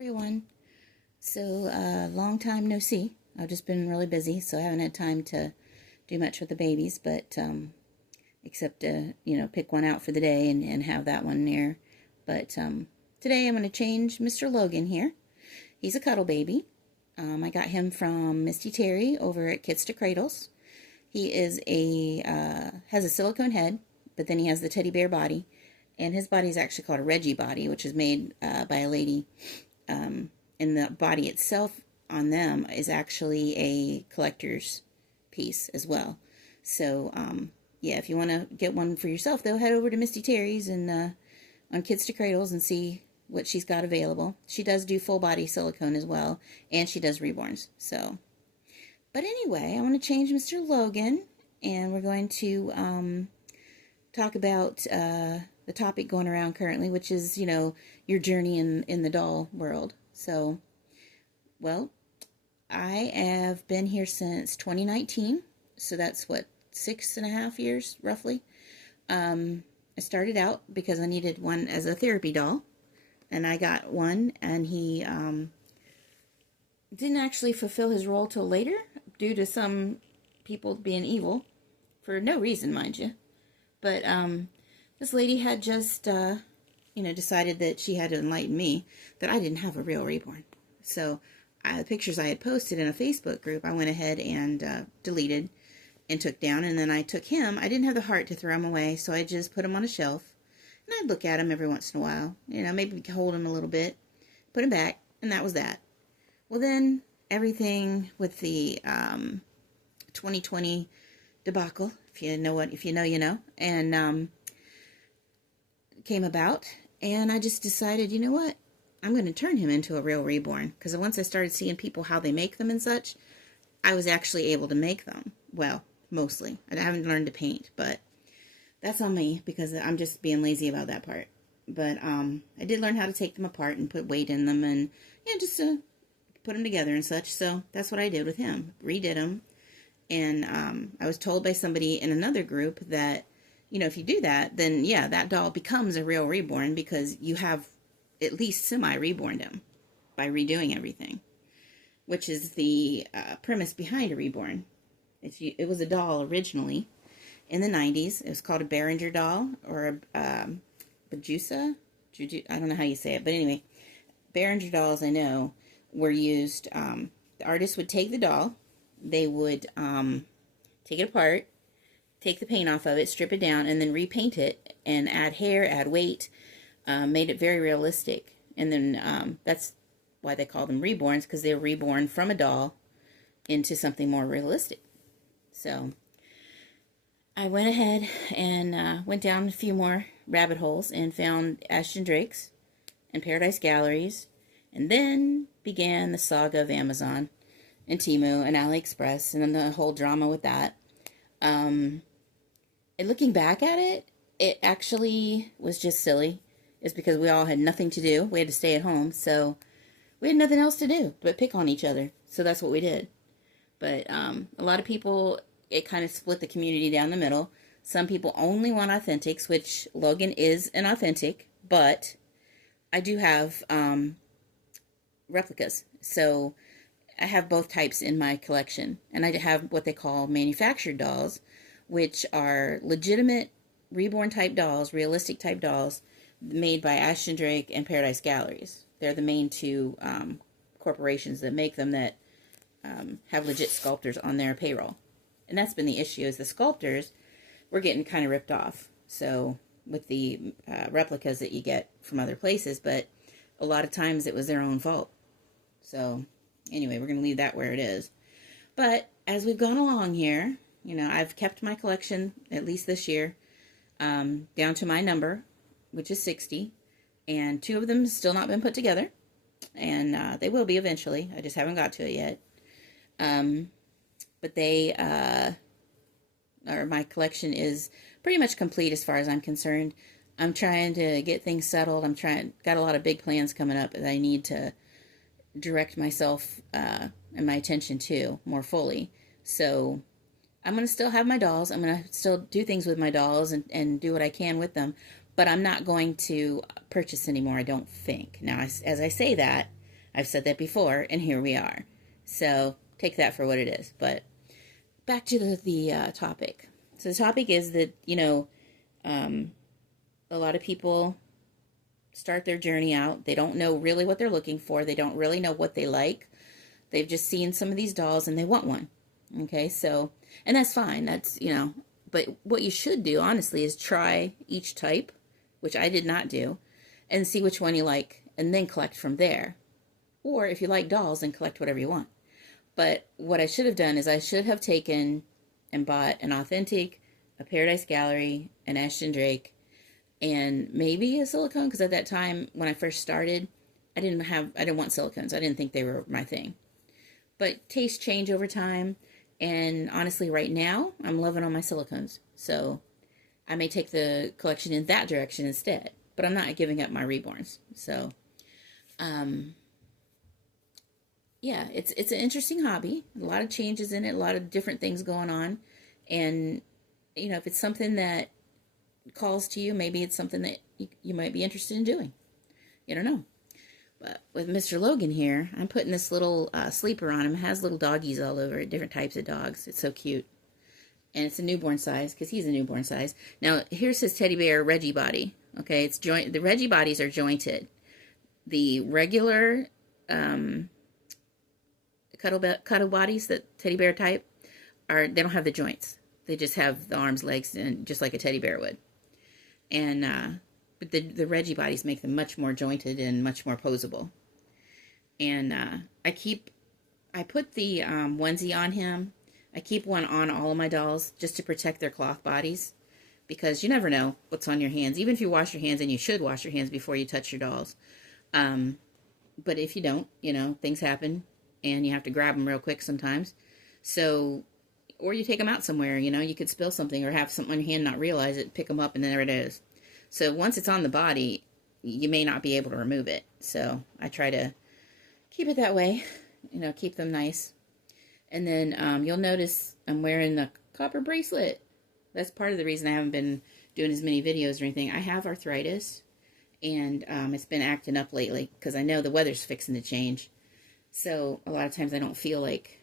Everyone. So, long time no see. I've just been really busy, so I haven't had time to do much with the babies, but except to, pick one out for the day and have that one there. But today I'm going to change Mr. Logan here. He's a cuddle baby. I got him from Misty Terry over at Kits to Cradles. He has a silicone head, but then he has the teddy bear body, and his body is actually called a Reggie body, which is made by a lady. And the body itself on them is actually a collector's piece as well. So, yeah, if you want to get one for yourself, though, head over to Misty Terry's and on Kids to Cradles and see what she's got available. She does do full body silicone as well, and she does reborns. So, but anyway, I want to change Mr. Logan, and we're going to talk about the topic going around currently, which is, your journey in the doll world. So, well, I have been here since 2019, so that's what, 6.5 years, roughly. I started out because I needed one as a therapy doll, and I got one, and he didn't actually fulfill his role till later, due to some people being evil, for no reason, mind you. But this lady had just, decided that she had to enlighten me that I didn't have a real reborn. So the pictures I had posted in a Facebook group, I went ahead and deleted and took down. And then I took him. I didn't have the heart to throw him away, so I just put him on a shelf. And I'd look at him every once in a while. Maybe hold him a little bit, put him back, and that was that. Well, then everything with the 2020 debacle, if you know, you know, and came about, and I just decided, you know what, I'm going to turn him into a real reborn, because once I started seeing people how they make them and such, I was actually able to make them. Well, mostly. I haven't learned to paint, but that's on me, because I'm just being lazy about that part. But I did learn how to take them apart and put weight in them, and just put them together and such. So that's what I did with him. Redid him. And I was told by somebody in another group that, if you do that, then yeah, that doll becomes a real reborn, because you have at least semi-reborned him by redoing everything, which is the premise behind a reborn. It was a doll originally in the 90s. It was called a Behringer doll, or a Bajusa. I don't know how you say it, but anyway, Behringer dolls, I know, were used. The artist would take the doll. They would take it apart, take the paint off of it, strip it down, and then repaint it and add hair, add weight, made it very realistic. And then that's why they call them reborns, because they were reborn from a doll into something more realistic. So I went ahead and went down a few more rabbit holes and found Ashton Drake's and Paradise Galleries, and then began the saga of Amazon and Temu and AliExpress, and then the whole drama with that. And looking back at it, it actually was just silly. It's because we all had nothing to do. We had to stay at home, so we had nothing else to do but pick on each other. So that's what we did. But a lot of people, it kind of split the community down the middle. Some people only want authentics, which Logan is an authentic, but I do have replicas. So I have both types in my collection, and I have what they call manufactured dolls, which are legitimate reborn type dolls, realistic type dolls, made by Ashton Drake and Paradise Galleries. They're the main two corporations that make them, that have legit sculptors on their payroll. And that's been the issue, is the sculptors were getting kind of ripped off. So with the replicas that you get from other places, but a lot of times it was their own fault. So anyway, we're going to leave that where it is. But as we've gone along here, I've kept my collection, at least this year, down to my number, which is 60. And 2 of them have still not been put together. And they will be eventually. I just haven't got to it yet. But my collection is pretty much complete as far as I'm concerned. I'm trying to get things settled. Got a lot of big plans coming up that I need to direct myself and my attention to more fully. So I'm going to still have my dolls. I'm going to still do things with my dolls and do what I can with them. But I'm not going to purchase anymore, I don't think. Now, as I say that, I've said that before, and here we are. So take that for what it is. But back to the topic. So the topic is that, a lot of people start their journey out. They don't know really what they're looking for. They don't really know what they like. They've just seen some of these dolls and they want one. Okay, so, and that's fine. That's, but what you should do, honestly, is try each type, which I did not do, and see which one you like, and then collect from there. Or if you like dolls, then collect whatever you want. But what I should have done is I should have taken and bought an Authentic, a Paradise Gallery, an Ashton Drake, and maybe a silicone, because at that time, when I first started, I didn't want silicones. I didn't think they were my thing. But tastes change over time, and honestly, right now, I'm loving all my silicones. So I may take the collection in that direction instead, but I'm not giving up my reborns. So, yeah, it's an interesting hobby. A lot of changes in it, a lot of different things going on. And, if it's something that calls to you, maybe it's something that you might be interested in doing. You don't know. But with Mr. Logan here, I'm putting this little sleeper on him. It has little doggies all over it, different types of dogs. It's so cute. And it's a newborn size, because he's a newborn size. Now, here's his teddy bear Reggie body. Okay, the Reggie bodies are jointed. The regular cuddle bodies, that teddy bear type, they don't have the joints. They just have the arms, legs, and just like a teddy bear would. And but the Reggie bodies make them much more jointed and much more posable. And I put the onesie on him. I keep one on all of my dolls just to protect their cloth bodies, because you never know what's on your hands. Even if you wash your hands, and you should wash your hands before you touch your dolls. But if you don't, things happen, and you have to grab them real quick sometimes. So, or you take them out somewhere, you could spill something or have something on your hand, not realize it, pick them up, and there it is. So once it's on the body, you may not be able to remove it. So I try to keep it that way, keep them nice. And then you'll notice I'm wearing the copper bracelet. That's part of the reason I haven't been doing as many videos or anything. I have arthritis, and it's been acting up lately because I know the weather's fixing to change. So a lot of times I don't feel like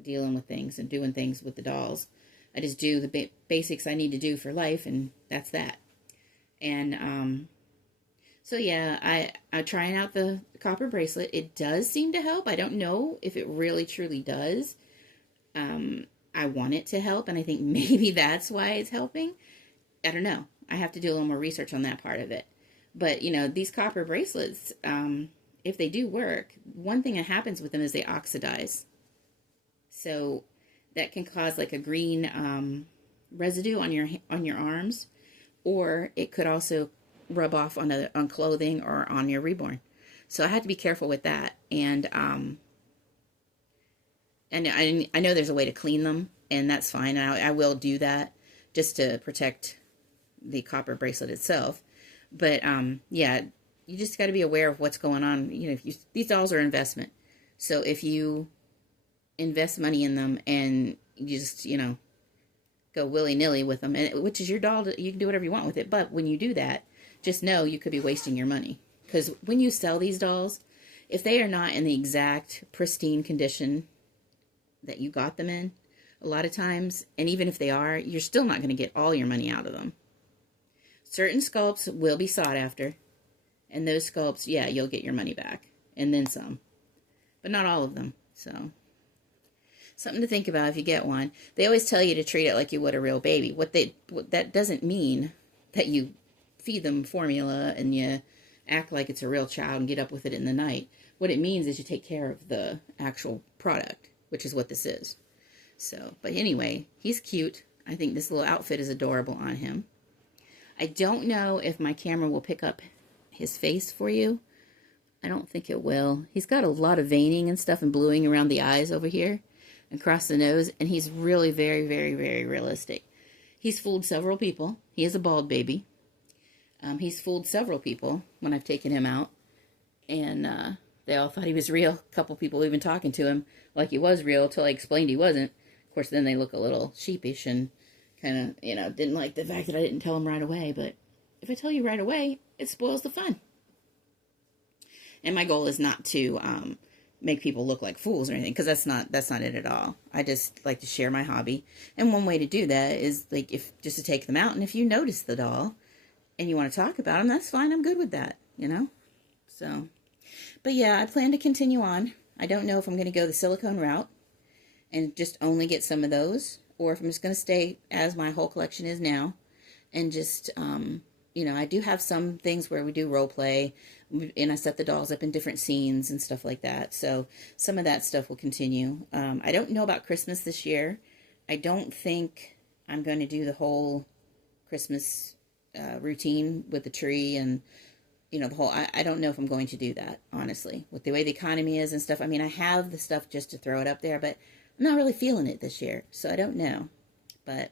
dealing with things and doing things with the dolls. I just do the basics I need to do for life, and that's that. And so yeah, I'm trying out the copper bracelet. It does seem to help. I don't know if it really truly does. I want it to help, and I think maybe that's why it's helping. I don't know. I have to do a little more research on that part of it. But, these copper bracelets, if they do work, one thing that happens with them is they oxidize. So that can cause like a green residue on your arms, or it could also rub off on clothing or on your reborn. So I had to be careful with that. And I know there's a way to clean them, and that's fine. I will do that just to protect the copper bracelet itself. But yeah, you just got to be aware of what's going on. These dolls are investment. So if you invest money in them and you just, go willy-nilly with them, and which is your doll, you can do whatever you want with it. But when you do that, just know you could be wasting your money. Because when you sell these dolls, if they are not in the exact pristine condition that you got them in, a lot of times, and even if they are, you're still not going to get all your money out of them. Certain sculpts will be sought after, and those sculpts, yeah, you'll get your money back, and then some. But not all of them, so something to think about if you get one. They always tell you to treat it like you would a real baby. That doesn't mean that you feed them formula and you act like it's a real child and get up with it in the night. What it means is you take care of the actual product, which is what this is. So, but anyway, he's cute. I think this little outfit is adorable on him. I don't know if my camera will pick up his face for you. I don't think it will. He's got a lot of veining and stuff and bluing around the eyes over here and across the nose, and he's really very, very, very realistic. He's fooled several people. He is a bald baby. He's fooled several people when I've taken him out, and they all thought he was real. A couple people even talking to him like he was real till I explained he wasn't. Of course, then they look a little sheepish and kind of, didn't like the fact that I didn't tell them right away. But if I tell you right away, it spoils the fun. And my goal is not to make people look like fools or anything, because that's not it at all. I just like to share my hobby. And one way to do that is like if just to take them out, and if you notice the doll and you want to talk about them, that's fine. I'm good with that, you know? So, but yeah, I plan to continue on. I don't know if I'm going to go the silicone route and just only get some of those, or if I'm just going to stay as my whole collection is now and just, you know, I do have some things where we do role play, and I set the dolls up in different scenes and stuff like that. So some of that stuff will continue. I don't know about Christmas this year. I don't think I'm going to do the whole Christmas routine with the tree and, you know, the whole, I don't know if I'm going to do that, honestly. With the way the economy is and stuff, I mean, I have the stuff just to throw it up there, but I'm not really feeling it this year, so I don't know. But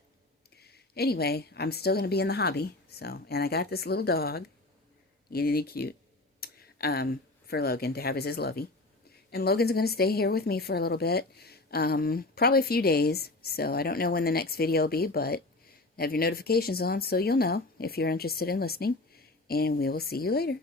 anyway, I'm still going to be in the hobby, so, and I got this little dog, really cute, for Logan to have as his lovey. And Logan's going to stay here with me for a little bit, probably a few days, so I don't know when the next video will be, but have your notifications on so you'll know if you're interested in listening, and we will see you later.